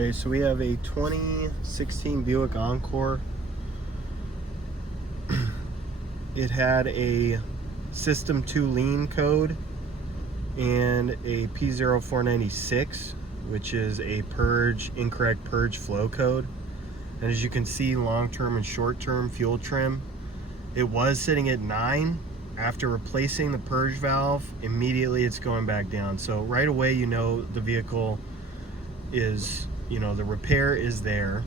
Okay, so we have a 2016 Buick Encore. It had a System 2 lean code and a P0496, which is a Purge, incorrect Purge flow code. And as you can see, long-term and short-term fuel trim, it was sitting at 9. After replacing the purge valve, immediately it's going back down. So right away, you know the vehicle is, the repair is there.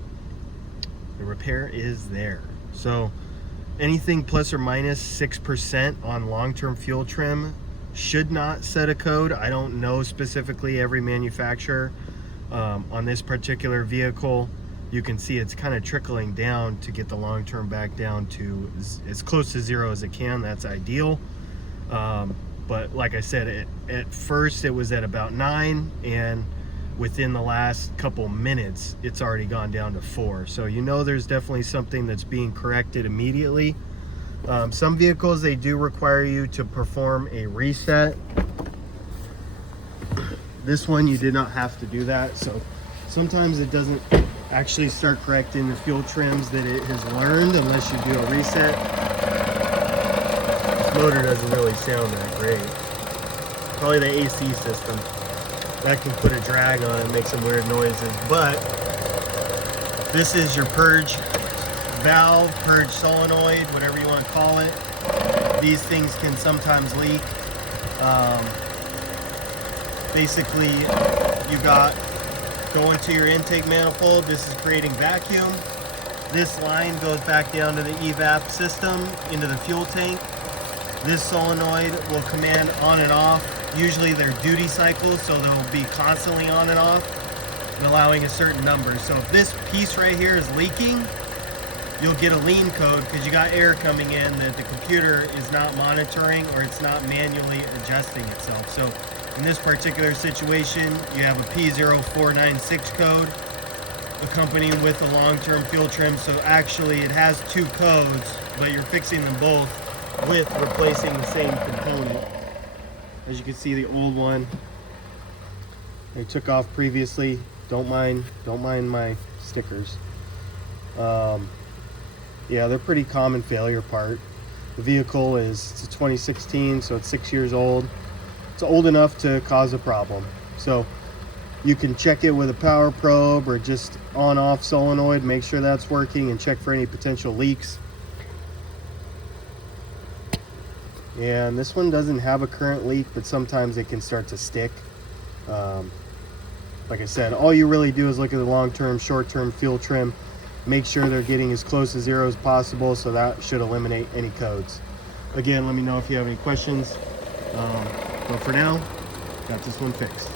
The repair is there. So anything plus or minus 6% on long-term fuel trim should not set a code. I don't know specifically every manufacturer. On this particular vehicle, you can see it's kind of trickling down to get the long-term back down to as close to 0 as it can. That's ideal. But like I said, at first it was at about 9, and within the last couple minutes it's already gone down to 4. So there's definitely something that's being corrected immediately. Some vehicles, they do require you to perform a reset. This one, you did not have to do that. So sometimes it doesn't actually start correcting the fuel trims that it has learned unless you do a reset. This motor doesn't really sound that great. Probably the AC system. That can put a drag on and make some weird noises. But this is your purge valve, purge solenoid, whatever you want to call it. These things can sometimes leak. Basically, you got going to your intake manifold. This is creating vacuum. This line goes back down to the evap system into the fuel tank. This solenoid will command on and off. Usually they're duty cycles, so they'll be constantly on and off, allowing a certain number. So if this piece right here is leaking, you'll get a lean code because you got air coming in that the computer is not monitoring, or it's not manually adjusting itself. So in this particular situation, you have a P0496 code accompanying with a long-term fuel trim. So actually it has 2 codes, but you're fixing them both with replacing the same component. As you can see, the old one they took off previously. Don't mind my stickers. Yeah, they're pretty common failure part. The vehicle it's a 2016, so it's 6 years old. It's old enough to cause a problem. So you can check it with a power probe or just on-off solenoid, make sure that's working, and check for any potential leaks. And this one doesn't have a current leak, but sometimes it can start to stick. Like I said, all you really do is look at the long-term, short-term fuel trim, make sure they're getting as close to 0 as possible, so that should eliminate any codes. Again, let me know if you have any questions. But for now, got this one fixed.